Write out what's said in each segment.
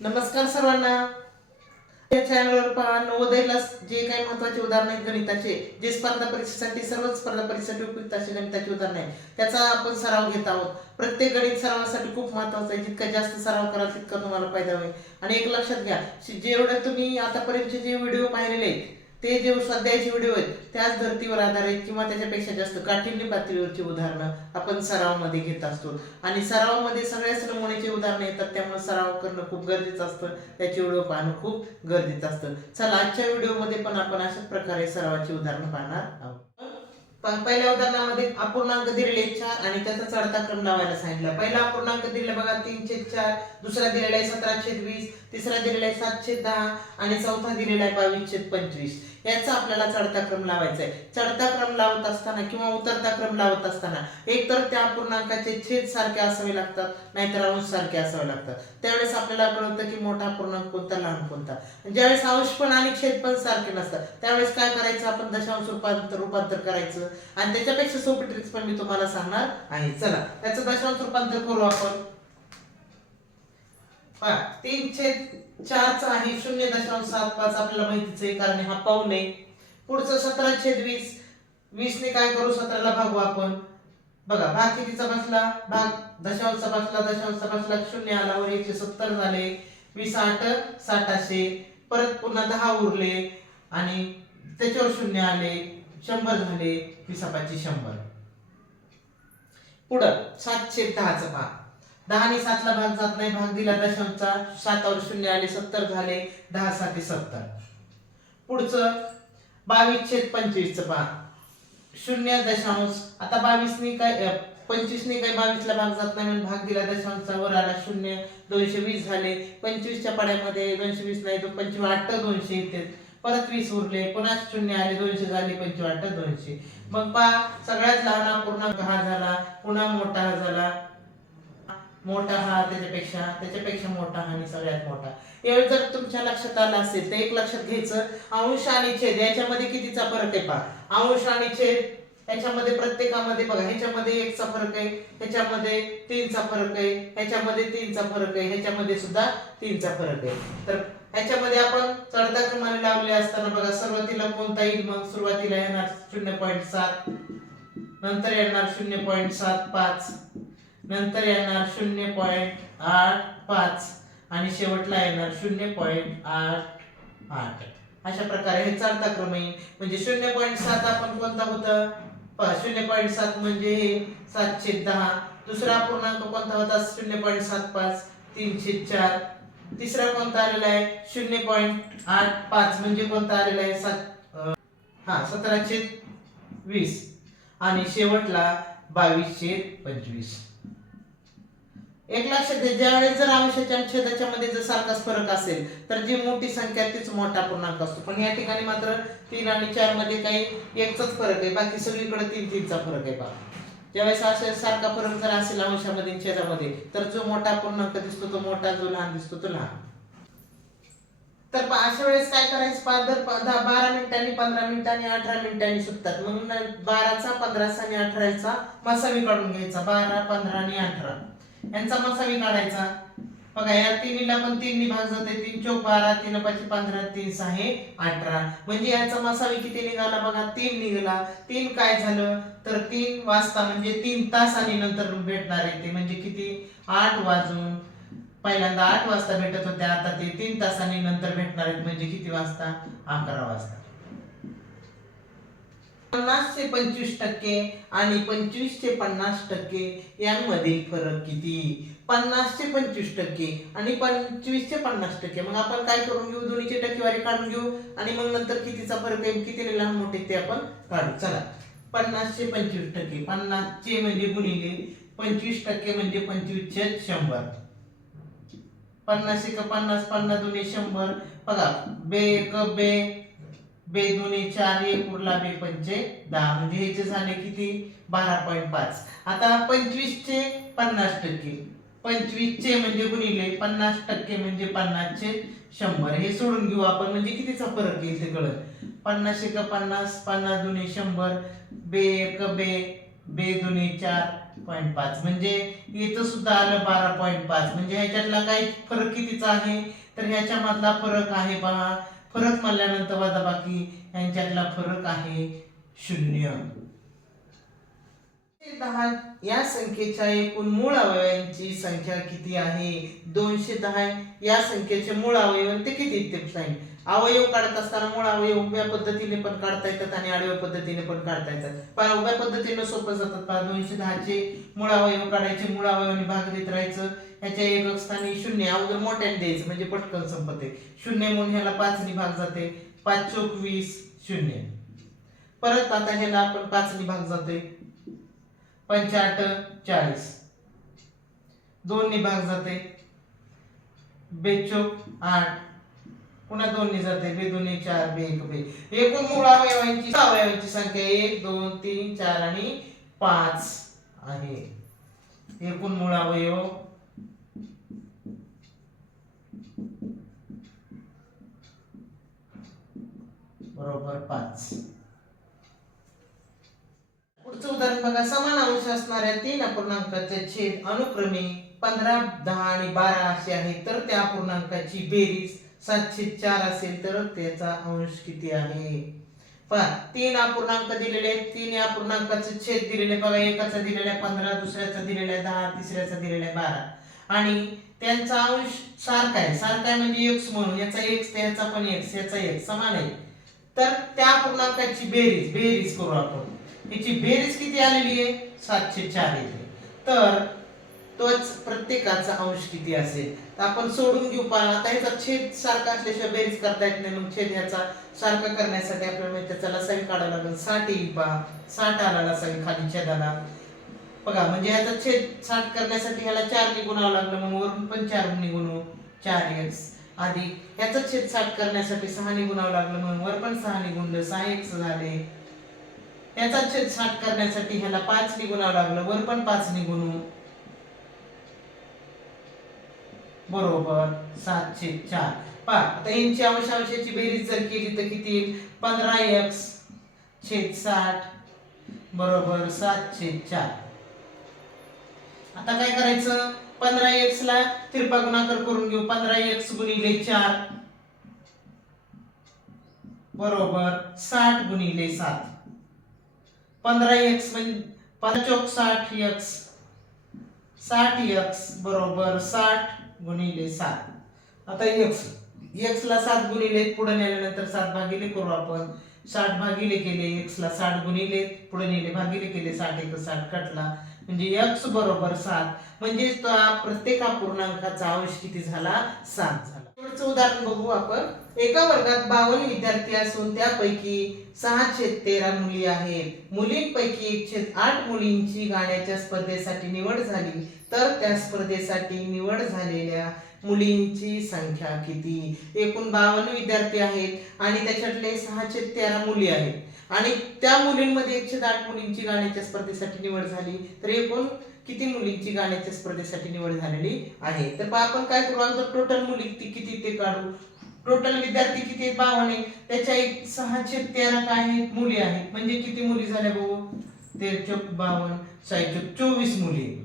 नमस्कार सर्वांना. या चॅनलवर पहा नवोदयला जे काही महत्त्वाचे उदाहरण आहेत गणिताचे जे स्पर्धा परीक्षेसाठी सर्वच स्पर्धा परीक्षेसाठी उपयुक्त असे गणिताचे उदाहरण आहे त्याचा आपण सराव घेत आहोत. प्रत्येक गणित सरावासाठी खूप महत्वाचं आहे. जितका जास्त सराव कराल तितका तुम्हाला फायदा होईल. आणि एक लक्षात घ्या जेवढे तुम्ही आतापर्यंतचे जे व्हिडिओ पाहिलेले आहेत ते जे सध्याचे व्हिडिओ आहेत त्याच धर्तीवर आधारित किंवा त्याच्यापेक्षा जास्त काठिण्य पातळीवरची उदाहरणं आपण सरावामध्ये घेत असतो. आणि सरावामध्ये सगळ्याच नमुन्याचे उदाहरणं येतात त्यामुळे सराव करणं खूप गरजेचं असतं. त्याचे व्हिडिओ पाहणं खूप गरजेचं असतं. चला आजच्या व्हिडिओमध्ये पण आपण अशाच प्रकारे सरावाची उदाहरणं पाहणार आहोत. पहिल्या उदाहरणामध्ये अपूर्णांक दिलेले चार आणि त्याचा चढता क्रम लावायला सांगितला. पहिला अपूर्णांक दिलेला बघा तीनशे चार दुसरा दिलेला आहे सतरा छेद वीस तिसरा दिलेला आहे सातशे दहा आणि चौथा दिलेला आहे बावीस छेद पंचवीस. याचा आपल्याला चढता क्रम लावायचा आहे. चढता क्रम लावत असताना किंवा उतरता क्रम लावत असताना एकतर त्या अपूर्णांकाचे छेद सारखे असावे लागतात नाहीतर अंश सारखे असावे लागतात. त्यावेळेस आपल्याला कळतं की मोठा अपूर्णांक कोणता लहान कोणता. ज्यावेळेस अंश पण आणि छेद पण सारखे नसतात त्यावेळेस काय करायचं? आपण दशांश रूपांतर रूपांतर करायचं. आणि त्याच्यापेक्षा सोपी ट्रिक्स पण मी तुम्हाला सांगणार आहे. चला त्याचं दशांश रूपांतर करू आपण. पहा, तीन छेद चारचा आहे शून्य दशांश सात पाच आपल्याला माहितीच आहे कारण हा पाहुणे पुढचं सतरा छेद वीस. वीसने काय करू? सतराला भागू आपण. बघा भाग कितीचा बसला? भाग दशांशचा बसला दशांशचा बसला शून्य आला वर एकशे सत्तर झाले. वीस आठ साठाशे परत पुन्हा दहा उरले आणि त्याच्यावर शून्य आले. शंभर झाले विसापाची शंभर. पुढं सातशे दहाचा भाग. आणि सातला भाग जात नाही भाग दिला दशांशचा सातावर शून्य आले सत्तर झाले दहा साठी सत्तर. पुढचं बावीस छेद पंचवीसचं भाग. शून्य दशांश. आता बावीसनी काय पंचवीसने काही बावीसला भाग जात नाही म्हणून भाग दिला दशांशचा वर आला शून्य दोनशे वीस झाले. पंचवीसच्या पाड्यामध्ये दोनशे वीस नाही तो पंचवीस आठ दोनशे येते. परत वीस उरले पुन्हा शून्य आले दोनशे झाले पंचवीस दोनशे. मग पा सगळ्यात लहान अपूर्णांक हा झाला पुन्हा मोठा हा झाला. मोठा हा त्याच्यापेक्षा त्याच्यापेक्षा मोठा हा आणि सगळ्यात मोठा. यावेळी जर तुमच्या लक्षात आला असेल तर एक लक्षात घ्यायचं अंश आणि छेद याच्यामध्ये कितीचा फरक आहे पहा. अंश आणि छेद याच्यामध्ये प्रत्येकामध्ये बघा ह्याच्यामध्ये एकचा फरक आहे ह्याच्यामध्ये तीनचा फरक आहे ह्याच्यामध्ये तीनचा फरक आहे ह्याच्यामध्ये सुद्धा तीनचा फरक आहे. तर ह्याच्यामध्ये आपण चढता क्रमाने लावले असताना बघा सुरुवातीला कोणता येईल मग? सुरुवातीला येणार शून्य पॉईंट सात नंतर येणार शून्य पॉईंट सात पाच नंतर येणार शून्य पॉईंट आठ पाच आणि शेवटला येणार शून्य पॉईंट आठ आठ. अशा प्रकारे हे चढता क्रम येईल म्हणजे शून्य पॉईंट सात आपण कोणता होता? शून्य पॉईंट सात म्हणजे हे सातशे दहा. दुसरा पूर्णांक कोणता होता? शून्य पॉईंट सात पाच तीनशे चार तिसरा कोणता आलेला आहे? शून्य पॉईंट आठ पाच. म्हणजे कोणता आलेला आहे? सात हा सतराशे वीस. आणि शेवटला बावीसशे पंचवीस. एक लक्षात घ्या ज्यावेळेस जर आवश्यकच्या छेदाच्या मध्ये जर सारखाच फरक असेल तर जी मोठी संख्या तीच मोठा पूर्णांक असतो. पण या ठिकाणी मात्र तीन आणि चारमध्ये काही एकचाच फरक आहे. बाकी सगळीकडे तीन तीनचा फरक आहे पहा. त्यावेळेस असे सारखा फरक जर असेल अंशामध्ये छेदामध्ये. तर जो मोठा पूर्णांक दिसतो तो मोठा जो लहान दिसतो तो लहान. तर अशा वेळेस काय करायचं? पहा, दर दहा बारा मिनिटांनी पंधरा मिनिटांनी अठरा मिनिटांनी सुटतात. मग बाराचा पंधराचा आणि अठराचा मसावी काढून घ्यायचा. बारा पंधरा आणि अठरा. यांचा मसावी काढायचा. बघा या तिन्हीला पण तीननी भाग जाते. तीन चौक बारा तीन पाच पंधरा तीन सहा अठरा. म्हणजे याचा मसावी किती निघाला बघा? तीन निघाला. तीन काय झालं? तर तीन वाजता म्हणजे तीन तासांनी नंतर भेटणार आहे ते. म्हणजे किती? आठ वाजून. पहिल्यांदा आठ वाजता भेटत होते आता ते तीन तासांनी नंतर भेटणार आहेत. म्हणजे किती वाजता? अकरा वाजता. पन्नास ते पंचवीस टक्के आणि पंचवीस ते पन्नास टक्के यांमधील फरक किती? पन्नास ते पंचवीस टक्के आणि पंचवीस ते पन्नास टक्के. मग आपण काय करून घेऊ? दोन्हीची टक्केवारी काढून घेऊ आणि मग नंतर कितीचा फरक आहे किती लहान मोठे ते आपण काढू. चला. पन्नास ते पंचवीस टक्के. पन्नासचे म्हणजे गुणिले पंचवीस टक्के म्हणजे पंचवीस छेद शंभर. पन्नास एक पन्नास पन्नास दोन्ही शंभर. बघा बे एक बे बे दोन्ही चार एक उरला बे पंचे दहा. म्हणजे ह्याचे झाले किती? बारा पॉईंट पाच. आता पंचवीसचे पन्नास टक्के. पंचवीसचे म्हणजे गुणिले पन्नास टक्के म्हणजे पन्नासचे शंभर. हे सोडून घेऊ आपण. म्हणजे कितीचा फरक येईल ते कळत पन्नास एक पन्नास पन्नास दोन्ही शंभर बे एक बे बे दोन्ही चार पॉईंट पाच. म्हणजे येतं सुद्धा आलं बारा पॉईंट पाच. म्हणजे ह्याच्यातला काही फरक कितीचा आहे? तर ह्याच्यामधला फरक आहे पहा. फरक म्हणल्यानंतर वजाबाकी ह्यांच्यातला फरक आहे शून्य. दहा या संख्येच्या एकूण मूळ अवयवांची संख्या किती आहे? दोनशे दहा या संख्येचे मूळ अवयव ते किती ते अवयव काढत असताना मूळ अवयव उभ्या पद्धतीने पण काढता येतात आणि आडव्या पद्धतीने पण काढता येतात. पण उभ्या पद्धतीने सोपं जातात. पहा दोनशे दहाचे मूळ अवयव काढायचे मूळ अवयवाने भाग देत राहायचं. ह्याच्या एकक स्थानी शून्य अगोदर मोठ्याने द्यायचं म्हणजे पटकन संपते शून्य म्हणून ह्याला पाचनी भाग जाते. पाच चोक वीस शून्य. परत आता ह्याला आपण पाचनी भाग जाते पंचाट चाळीस. दोन्ही भाग जाते. बेचोक आठ. पुन्हा दोन्ही जाते. बे दोन्ही चार बे एक बे. एकूण मूळ अवयवांची अवयवांची संख्या एक दोन तीन चार आणि पाच आहे. एकूण मूळ अवयव. बरोबर पाच. पुढचं बघा समान अंश असणाऱ्या तीन अपूर्णांकाचे छेद अनुक्रमे पंधरा दहा आणि बारा असे आहे तर त्या अपूर्णांकाची बेरीज सातशे चार असेल तर त्याचा अंश किती आहे? पहा तीन अपूर्णांक दिलेले तीन या अपूर्णांकाचे छेद दिलेले बघा एकाचा दिलेला आहे पंधरा दुसऱ्याचा दिलेला आहे दहा तिसऱ्याचा दिलेला बारा. आणि त्यांचा अंश सारखा आहे. सारखा आहे म्हणजे एक्स म्हणून. याचा एक्स त्याचा पण एक्स याचा एक्स समान आहे. तर त्या पूर्णांकाची बेरीज बेरीज करू आपण. याची बेरीज किती आलेली आहे? सातशे चार येते तर तोच प्रत्येकाचा अंश किती असेल? तर आपण सोडून घेऊ पण आता ह्याचा छेद सारखा असल्याशिवाय बेरीज करता येत नाही. मग छेद ह्याचा सारखा करण्यासाठी आपल्याला त्याचा लसावी काढावा लागेल. साठ येईल पहा. साठ आला लसावी खाली छेदाला. बघा म्हणजे ह्याचा छेद साठ करण्यासाठी ह्याला चार निगुणावं लागलं. मग वरून पण चार निगुणू चार एक्स अधिक. ह्याचा छेद साठ करण्यासाठी सहा निगुणावं लागलं. म्हणून वर पण सहा निघून सहा एक्स झाले. याचा छेद साठ करण्यासाठी ह्याला पाच निगुणावं लागलं. वर पण पाच निगुणू बरोबर. सातशे चार. पहा आता यांची अंशांशाची बेरीज जर केली तर किती येईल? पंधरा एक्स छेद साठ. बरोबर सात छेद चार. आता काय करायचं? पंधरा एक्स ला त्रिपा गुणाकार करून घेऊ. पंधरा एक्स गुणिले चार. बरोबर साठ गुणिले सात. पंधरा एक्स म्हणजे पंचोक साठ एक्स साठ एक्स बरोबर साठ गुणिले सात. आता एक्स एक्स ला सात गुणिले पुढे नेल्यानंतर सात भागिले करू आपण. साठ भागिले केले एक्स ला साठ गुणिले पुढे नेले भागिले केले साठ एक साठ कटला म्हणजे एक्स बरोबर सात. म्हणजे प्रत्येक अपूर्णांकाचा अंश किती झाला? सात झाला. पुढचं उदाहरण बघू आपण. एका वर्गात बावन्न विद्यार्थी असून त्यापैकी सहा छेद तेरा मुली आहेत. मुलींपैकी एक छेद आठ मुलींची गाण्याच्या स्पर्धेसाठी निवड झाली. तर त्या स्पर्धेसाठी निवड झालेल्या मुलींची संख्या किती? एकूण बावन्न विद्यार्थी आहेत आणि त्याच्यातले सहाशे तेरा मुली आहेत. आणि त्या मुलींमध्ये एकशे आठ मुलींची गाण्याच्या स्पर्धेसाठी निवड झाली. तर एकूण किती मुलींची गाण्याच्या स्पर्धेसाठी निवड झालेली आहे? तर आपण काय करू? आमचं टोटल मुली किती किती ते काढू? टोटल विद्यार्थी किती बावन बावन्न त्याच्या एक सहाशे तेरा काय आहेत मुली आहेत. म्हणजे किती मुली झाल्या भाऊ? तेर चौक बावन्न साई चोवीस मुली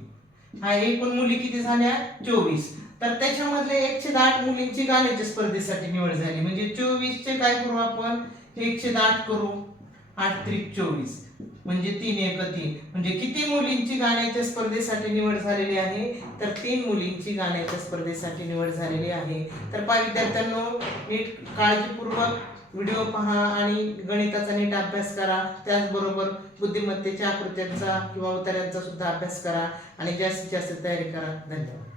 हा एकूण मुली किती झाल्या? चोवीस. तर त्याच्यामधले एकशे दहा मुलींची गाण्याच्या स्पर्धेसाठी निवड झाली. म्हणजे चोवीस चे काय करू आपण? एकशे आठ करू. आठ त्रिक चोवीस. म्हणजे तीन एक तीन. म्हणजे किती मुलींची गाण्याच्या स्पर्धेसाठी निवड झालेली आहे? तर तीन मुलींची गाण्याच्या स्पर्धेसाठी निवड झालेली आहे. तर पहा विद्यार्थ्यांनो नीट काळजीपूर्वक व्हिडिओ पहा आणि गणिताचा नीट अभ्यास करा. त्याचबरोबर बुद्धिमत्तेच्या आकृत्यांचा किंवा उतार्यांचा सुद्धा अभ्यास करा आणि जास्तीत जास्त तयारी करा. धन्यवाद.